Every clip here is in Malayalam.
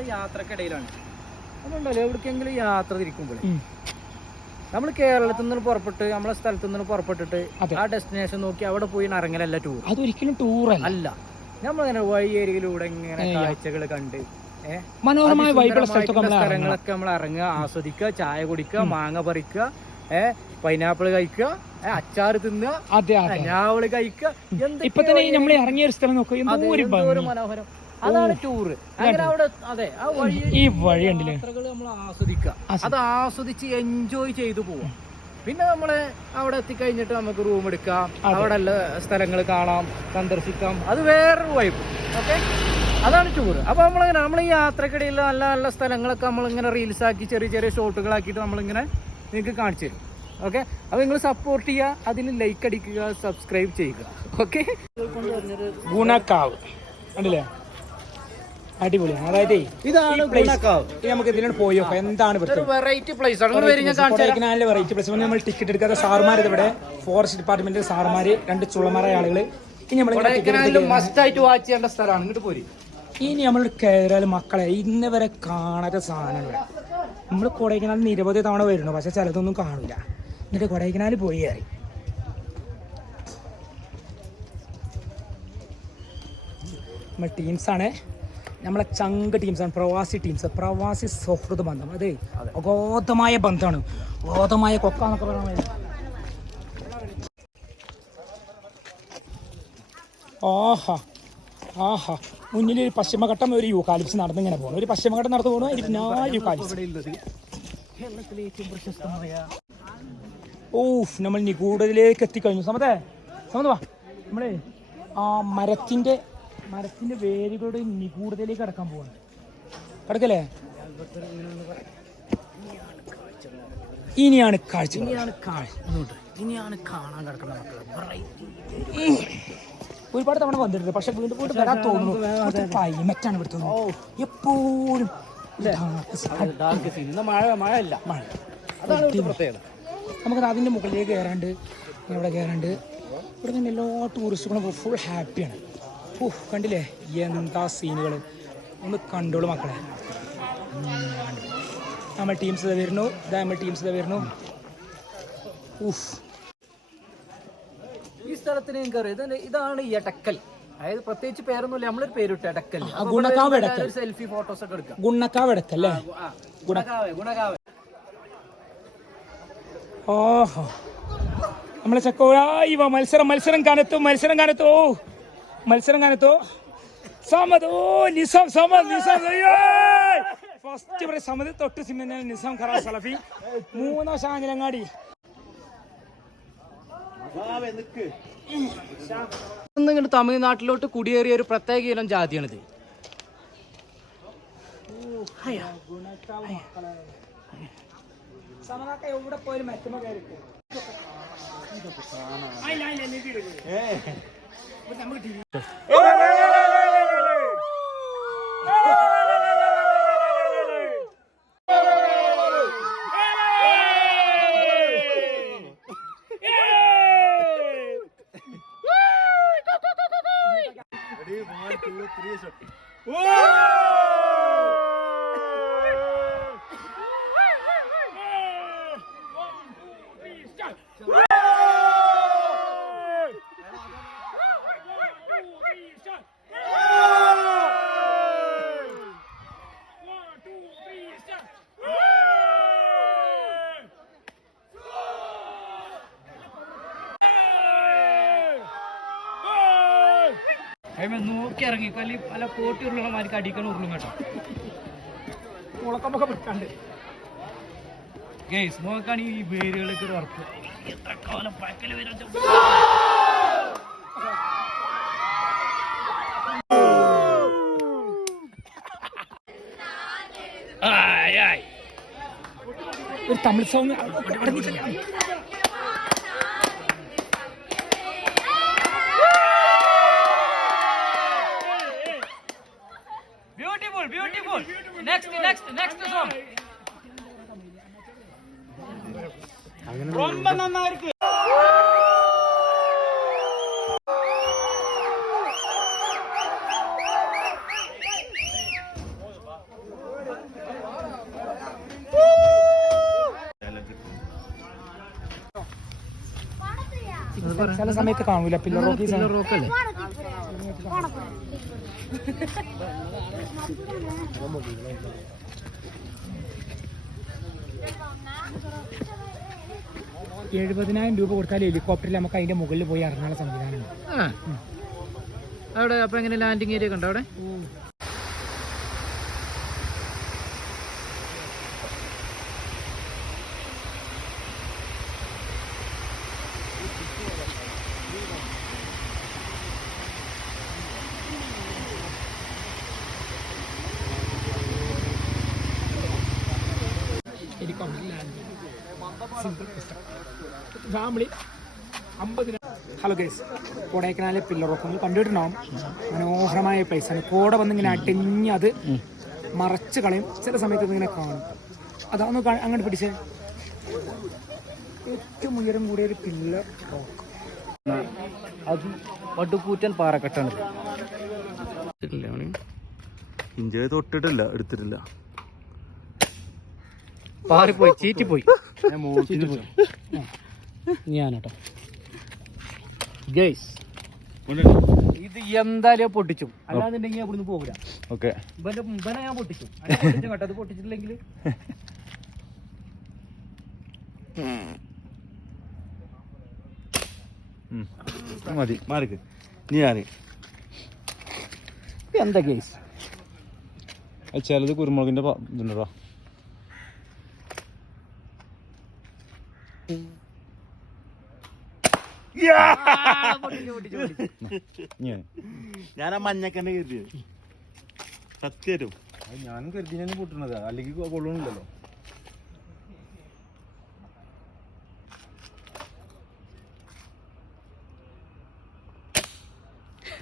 നമ്മൾ യാത്രക്കിടയിലാണ്. അതുകൊണ്ടല്ലോ എവിടേക്കെങ്കിലും യാത്ര തിരിക്കുമ്പോൾ. നമ്മൾ കേരളത്തിൽ നിന്ന് പുറപ്പെട്ട് നമ്മളെ സ്ഥലത്തു നിന്ന് പുറപ്പെട്ടിട്ട് ആ ഡെസ്റ്റിനേഷൻ നോക്കി അവിടെ പോയി ഇറങ്ങലല്ല ടൂർ അതൊരിക്കലും ടൂർ അല്ല. നമ്മളിങ്ങനെ വഴിയരികിലൂടെ ഇങ്ങനെ കാഴ്ചകൾ കണ്ട് മനോഹരമായ. സ്ഥലങ്ങളൊക്കെ നമ്മൾ ഇറങ്ങുക. ആസ്വദിക്കുക ചായ കുടിക്കുക മാങ്ങ പറിക്കുക ഏഹ് പൈനാപ്പിൾ കഴിക്കുക അച്ചാർ തിന്നുക ഞാവൾ കഴിക്കുക ഇപ്പൊ തന്നെ നമ്മൾ ഇറങ്ങിയ ഒരു സ്ഥലം നോക്കുക മനോഹരം. അതാണ് ടൂറ് അങ്ങനെ അവിടെ അതെ ആ വഴി ഈ വഴി യാത്രകൾ നമ്മൾ ആസ്വദിക്കുക. അത് ആസ്വദിച്ച് എൻജോയ് ചെയ്തു പോവാം പിന്നെ നമ്മൾ അവിടെ എത്തിക്കഴിഞ്ഞിട്ട് നമുക്ക് റൂം എടുക്കാം. അവിടെ സ്ഥലങ്ങൾ കാണാം സന്ദർശിക്കാം. അത് വേറൊരു വൈബ് ഓക്കെ അതാണ് ടൂറ് അപ്പൊ നമ്മളിങ്ങനെ നമ്മൾ ഈ യാത്രക്കിടയിൽ നല്ല നല്ല സ്ഥലങ്ങളൊക്കെ നമ്മളിങ്ങനെ റീൽസ് ആക്കി ചെറിയ ചെറിയ ഷോട്ടുകളാക്കിയിട്ട് നമ്മളിങ്ങനെ നിങ്ങൾക്ക് കാണിച്ചു തരും. ഓക്കെ അപ്പോൾ നിങ്ങൾ സപ്പോർട്ട് ചെയ്യുക. അതിൽ ലൈക്ക് അടിക്കുക സബ്സ്ക്രൈബ് ചെയ്യുക. ഓക്കെ ഗുണക്കാവ്. കണ്ടില്ലേ? അടിപൊളിയാണ് അതായത് ഇതാണ് നമുക്ക് ഇതിലാണ് പോയോ എന്താണ് വെറൈറ്റി പ്ലേസ് തരാം. വെറൈറ്റി പ്ലേസ് നമ്മൾ ടിക്കറ്റ് എടുക്കാത്ത സാർമാർ ഇവിടെ. ഫോറസ്റ്റ് ഡിപ്പാർട്ട്മെന്റ് സാർമാര് രണ്ട് ചുള്ളമാരായ ആളുകൾ ഇനി നമ്മൾ മസ്റ്റ് ആയിട്ട് വാച്ച് ചെയ്യേണ്ട സ്ഥലമാണ്. ഇങ്ങോട്ട് പോരി. ഇനി നമ്മൾ കയറിയാൽ മക്കളെ ഇന്ന് വരെ കാണാത്ത സാധനമാണ് ഇവിടെ. നമ്മൾ കൊടൈക്കനാൽ നിരവധി തവണ വരുന്നു. പക്ഷെ ചിലതൊന്നും കാണില്ല എന്നിട്ട് കൊടൈക്കനാൽ പോയി കയറി. നമ്മൾ ടീംസാണ് നമ്മളെ ചങ്ക് ടീംസാണ് പ്രവാസി ടീംസ് പ്രവാസി സൗഹൃദ ബന്ധം അതെ. അഗോധമായ ബന്ധമാണ്. അഗോധമായ കൊക്കാന്നൊക്കെ പറയുന്നത്. ആഹാ ആഹാ. മുന്നിൽ ഒരു പശ്ചിമഘട്ടം ഒരു യൂക്കാലിപ്സ് നടന്നിങ്ങനെ പോകണം ഒരു പശ്ചിമഘട്ടം നടന്നു പോകണം ഒരു ഞാൻ യൂക്കാലിപ്സ്. കേരളത്തിലെ ഏറ്റവും പ്രശസ്തമായ ഓഫ് നമ്മൾ നിഗൂഢതയിലേക്ക് എത്തിക്കഴിഞ്ഞു. സമതേ സമത നമ്മളെ ആ മരത്തിന്റെ മരത്തിന്റെ വേരുകളുടെ നിഗൂഢതയിലേക്ക് കടക്കാൻ പോവാണ്. കടക്കല്ലേ? ഇനിയാണ് കാഴ്ച. ഇനിയാണ് ഇനിയാണ് കാണാൻ കിടക്കുന്ന മക്കളെ. ഒരുപാട് തവണ വന്നിട്ടുണ്ട്. പക്ഷെ വീണ്ടും വീണ്ടും വരാൻ തോന്നുന്നു. ക്ലൈമറ്റാണ് ഇവിടെ തോന്നുന്നത് എപ്പോഴും ഇന്ന് മഴ മഴയല്ല. മഴ. അതാണ് ഇവിടുത്തെ പ്രത്യേകത. നമുക്ക് അതിന്റെ മുകളിലേക്ക് കയറാണ്ട് ഇവിടെ കയറാണ്ട് ഇവിടെ നിന്ന് എല്ലാ ടൂറിസ്റ്റുകളും ഫുൾ ഹാപ്പിയാണ് ഓ കണ്ടില്ലേ? എന്താ സീനുകൾ ഒന്ന് കണ്ടോളൂ മക്കളെ. നമ്മൾ ടീംസ് ഇതാ വരുന്നു. ഇതാ നമ്മൾ ടീംസ് ഇതാ വരുന്നു. ഊഫ് ഈ സ്ഥലത്തിന് അറിയാം ഇതാണ് ഈ എടക്കൽ അതായത് പ്രത്യേകിച്ച് പേരൊന്നുമില്ല. നമ്മളൊരു പേരിട്ട് എടക്കൽ ഗുണക്കാവ്. സെൽഫി ഫോട്ടോസ് ഒക്കെ എടുക്കാം. ഗുണക്കാവ് എടക്കൽ അല്ലേ? ഗുണകാവ് ഗുണകാവ്. ഓഹോ. നമ്മളെ ചക്കോ ഇവ മത്സരം മത്സരം കാണത്തു മത്സരം കാനത്തോ മത്സരം കാനത്തോ സമത് ഓ നിസാം സമത് നിസാം ഫസ്റ്റ് ഇവിടെ സമത് തൊട്ട് സിമ്മൽ നിസാം ഖറാ സലഫി. മൂന്നോ ശാങ്കലങ്ങാടി ഇങ്ങോട്ട് തമിഴ്നാട്ടിലോട്ട് കുടിയേറിയ ഒരു പ്രത്യേക ഇനം ജാതിയാണിത്. എവിടെ പോയാലും മറ്റുമ്പോ കയറിക്കോ നോക്കി ഇറങ്ങി. കല്ലി പല പോട്ടി ഉരുളമാർക്ക് അടിക്കണ ഉരുളും കേട്ടോ. മുളക്കമൊക്കെ വിട്ടാണ്ട് ഗേസ് നോക്കാണ് ഈ വേരുകളൊക്കെ ഒരു ഉറപ്പ്. എത്ര കാലം പഴക്കൽ വരും ഒരു തമിഴ് സോങ് കുടുംബം നന്നായിരിക്കും. ചില സമയത്ത് കാണൂല പില്ലർ റോക്ക് പില്ലർ റോക്ക് എഴുപതിനായിരം രൂപ കൊടുത്താൽ ഹെലികോപ്റ്ററിൽ നമുക്ക് അതിന്റെ മുകളിൽ പോയി ഇറങ്ങാനുള്ള സംവിധാനം. ആ. അവിടെ അപ്പൊ എങ്ങനെ ലാൻഡിങ് ഏരിയ കണ്ടോ ഉണ്ടോ അവിടെ? ഹെലികോപ്റ്ററിൽ ഫാമിലി. അമ്പതിന ഹലോ ഗൈസ് കൊടൈക്കനാലെ പില്ലർ റോക്ക് നിങ്ങൾ കണ്ടിട്ടുണ്ടാവും മനോഹരമായ പ്ലേസാണ് ആണ്. കോട വന്ന് ഇങ്ങനെ അടിഞ്ഞ് അത് മറച്ച് കളയും. ചില സമയത്ത് ഇങ്ങനെ കാണും. അതാണ് അങ്ങോട്ട് പിടിച്ചേ? ഏറ്റവും ഉയരം കൂടിയ ഒരു പില്ലർ റോക്ക് അത് പടുകൂറ്റൻ പാറക്കെട്ടാണ്. ഇഞ്ചയെ തൊട്ടിട്ടില്ല എടുത്തിട്ടില്ല. പാറിപ്പോയി ചീറ്റിപ്പോയി. ഞാനട്ടോ. ഗൈസ് ഇത് എന്തായാലും പൊട്ടിച്ചു. അല്ലാന്നുണ്ടെങ്കിൽ അവിടുന്ന് പോകില്ല ഓക്കെ. ഇവന്റെ ഇവനെ ഞാൻ പൊട്ടിച്ചു. കേട്ടോ. അത് പൊട്ടിച്ചിട്ടില്ലെങ്കിൽ മതി. മാർക്ക് നീ ആര് എന്താ കേസ് ചിലത് കുരുമുളകിന്റെ ഇതുണ്ടോ ഞാൻ ഞാൻ ആ മഞ്ഞക്കന്നെ കരുതിയത്. സത്യം ഞാനും കരുതിനെ പൊട്ടുന്നത് അല്ലെങ്കിൽ കൊള്ളണില്ലല്ലോ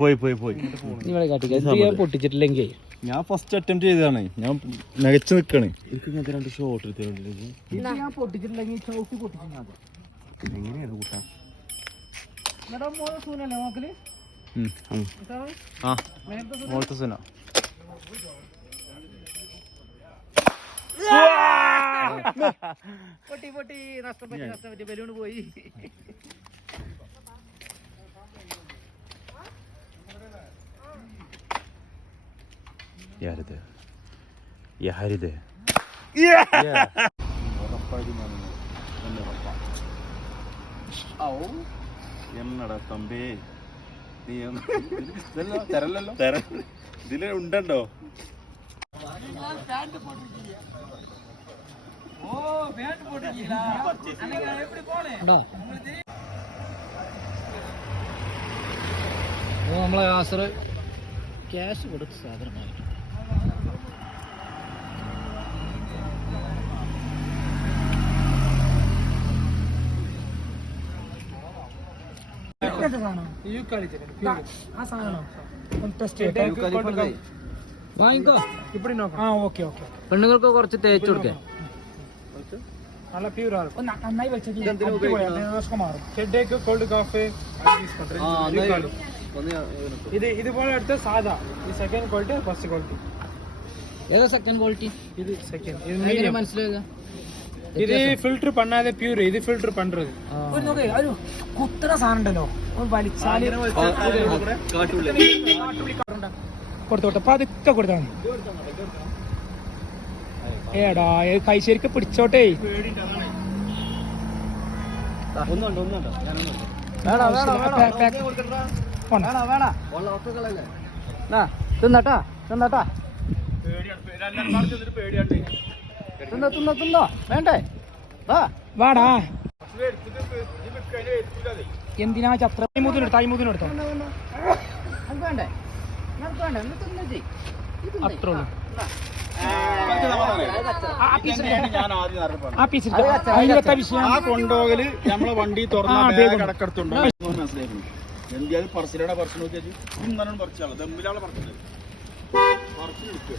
പോയി പോയി പോയി. പൊട്ടിച്ചിട്ടില്ലെങ്കിൽ ഞാൻ ഫസ്റ്റ് അറ്റംപ്റ്റ് ചെയ്താണ് ഞാൻ മികച്ചു നിൽക്കണേ എനിക്ക് ഇങ്ങനത്തെ രണ്ട് ഷോട്ട് എടുത്തിട്ടുണ്ടെങ്കിൽ. ഞാൻ പൊട്ടിച്ചിട്ടില്ലെങ്കിൽ എങ്ങനെയാണ് കൂട്ടാ എന്നിട്ട് മോനെ സൂനല്ലേ നോക്കൽ ഇതാണ് ആ മേലത്തെ സൂന. മോളത്തെ സുന. പൊട്ടി പൊട്ടി നഷ്ടപ്പെട്ടി നഷ്ടപ്പെട്ടി ബലൂണ് പോയി. യാരിത്. യാരിത്. എന്നടാ തമ്പി? നീ തരല്ലോ ഇതല്ലോ, തരല്ലല്ലോ. തര. ഇതിൽ ഉണ്ടോ? നമ്മളെ ആസറ് ക്യാഷ് കൊടുത്ത സാധനമായി ആ സാധനം ടെസ്റ്റ് വാങ്ങിക്കോ. ആ ഓക്കെ ഓക്കെ പെണ്ണുങ്ങൾക്ക് കുറച്ച് തേച്ച് കൊടുക്കേ. നല്ല പ്യൂർ ആണ് ഒന്ന് നന്നായി വെച്ചത് ദിവസം മാറും. ഹെഡേക്ക് കോൾഡ് കാഫി ഇത്? ഇതുപോലെ എടുത്ത് സാധാ. ഈ സെക്കൻഡ് ക്വാളിറ്റി ഫസ്റ്റ് ക്വാളിറ്റി ഏതാ സെക്കൻഡ് ക്വാളിറ്റി ഇത് സെക്കൻഡ്. മനസ്സിലാക്കുക ഇത് ഫിൽട്ടർ പണ്ണാതെ പ്യൂർ ഇത് ഫിൽട്ടർ പണ്ടത്. ഒരു നോക്ക് ഒരു കുത്തണ സാധനം ഉണ്ടല്ലോ വലിച്ചാൽ. കൊടുത്തോട്ടെ പതുക്കെ കൊടുത്താൽ മതി. ഏടാ കൈ ശരിക്ക് പിടിച്ചോട്ടെ. തിന്നട്ടാ തിന്നട്ടാ. പേടിയാണ് പേടിയാണ്. തിന്നോ തിന്ന തിന്ന. വേണ്ടേ? വാ. വാടാ. എന്തിനാ ചത്ര? തൈമൂത്തിനെടുത്തോ നമുക്ക് വേണ്ടേ? വേണ്ടേ? തിന്നു ചെയ് അത്രേ ഉള്ളൂ. ആ. കൊണ്ടോകൽ നമ്മളെ വണ്ടി തുറന്ന അടക്കടത്തുണ്ടോ. മനസ്സിലായിരുന്നു എന്തായാലും പറച്ചിലയുടെ പറച്ചു നോക്കിയാൽ പറിച്ചാളെ ദമ്മിലാണ് പറച്ചത് പറച്ചിലെടുക്കുക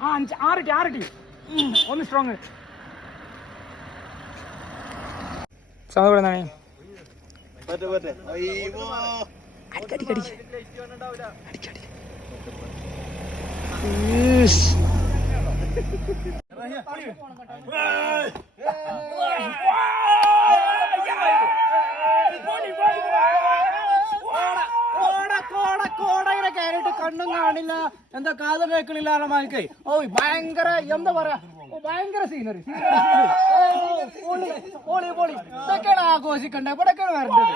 ആ അഞ്ച് ആറിട്ടി ആറിട്ടി ഉം, ഒന്ന് സ്ട്രോങ് സാധ ഇവിടെ നിന്നാണ് അടിക്കടി അടിക്ക് അടിക്കടി ഈസ്. കോട കോട കോട ഇങ്ങനെ കയറിയിട്ട് കണ്ണും കാണില്ല. എന്താ കാതും കേൾക്കണില്ല മാനിക്കേ ഓ ഭയങ്കര എന്താ പറയാ? ഭയങ്കര സീനറി പൊളി പൊളി ഇതൊക്കെയാണ് ആഘോഷിക്കണ്ടേ? ഇവിടെയൊക്കെയാണ് വരേണ്ടത്.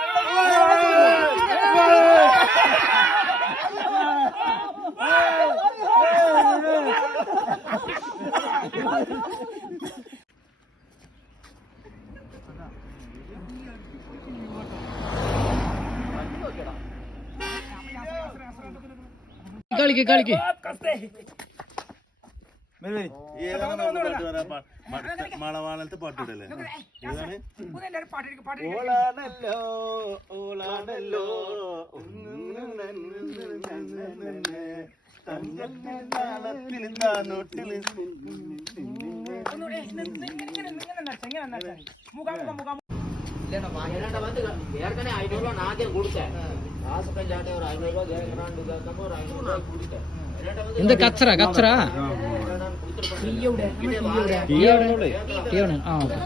കളിക്ക് കളിക്ക് മണവാളത്തെ പാട്ടിടല്ലേ ഏതാണ് എല്ലാവരും പാട്ടിരിക്കും പാട്ടിരിക്കും ഓളാണല്ലോ ഓളാണല്ലോ തങ്കത്തിൽ നാനോട്ടിൽ ഒന്നുകൂടെ ഇങ്ങനെ ഇങ്ങനെ ഇങ്ങനെ ഇങ്ങനെ നടിച്ചാ, ഇങ്ങനെ നടിച്ചാ. മുഖാമുഖം മുഖാമുഖം என்னடா வந்து ஏற்கனவே ஐநூறு ரூபா நான் தான் கொடுத்தேன் காசு பஞ்சாட்டை ஒரு ஐநூறு ரூபா கேட்கறான்னு கேட்காம ஒரு ஐநூறு ரூபாய் கொடுத்தேன் என்னட்ட வந்து എന്ത് കച്ചറ കച്ചറ நான் கொடுத்துருப்பேன் ടീയാണ് ആ ഓക്കെ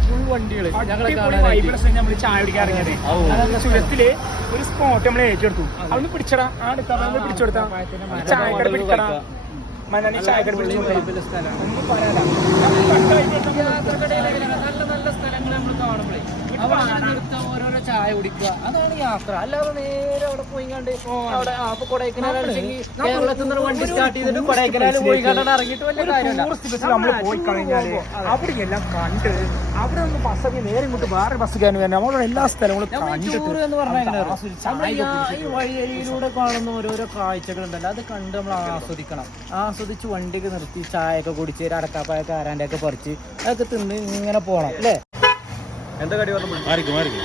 ഫുൾ വണ്ടികള് ഞങ്ങളെ അടിപൊളി കാണാനായിട്ട് vibes ആണ് നമ്മള് ചായ കുടിക്കാൻ ഇറങ്ങിയത് അതായത് ചുരത്തില് ഒരു സ്പോട്ട് നമ്മൾ ഏറ്റെടുത്തു അതൊന്ന് പിടിച്ചടാ ആ എടുത്താ അതൊന്ന് പിടിച്ചെടുത്താ ചായക്കട പിടിക്കടാ മനാലി ചായക്കട ഒന്നും പറയാല യാത്രക്കിടയിൽ നല്ല നല്ല സ്ഥലങ്ങൾ നമ്മൾ കാണുമ്പോഴേ. അവിടെ അങ്ങനെ നിർത്താം ഓരോരോ ചായ കുടിക്കുക. അതാണ് യാത്ര. അല്ലാതെ നേരെ അവിടെ പോയി കണ്ട് അവിടെ അപ്പൊ കൊടൈക്കനാലുണ്ടെങ്കിൽ കേരളത്തിൽ നിന്ന് വണ്ടി സ്റ്റാർട്ട് ചെയ്തിട്ട് കൊടൈക്കനാൽ പോയി കണ്ടാണ് ഇറങ്ങിയിട്ട് വലിയ കാര്യമില്ല. നമ്മൾ പോയി കഴിഞ്ഞാൽ അവിടെ എല്ലാം കണ്ട് അവിടെ നിന്ന് ബസ് നേരെ ഇങ്ങോട്ട് വേറെ ബസ് കയറി വരണം. നമ്മളവിടെ എല്ലാ സ്ഥലങ്ങളും എന്ന് പറഞ്ഞാൽ ഈ ചായ വഴിയരിയിലൂടെ കാണുന്ന ഓരോരോ കാഴ്ചകളുണ്ടല്ലോ. അത് കണ്ട് നമ്മൾ ആസ്വദിക്കണം. ആസ്വദിച്ച് വണ്ടിയൊക്കെ നിർത്തി ചായയൊക്കെ കുടിച്ച് ഒരു അടക്കാപ്പായ കാരാന്റെ ഒക്കെ പറിച്ച് അതൊക്കെ തിന്ന് ഇങ്ങനെ പോകണം അല്ലേ? எந்த கடி வர மாட்டேன் மாறிக்கு.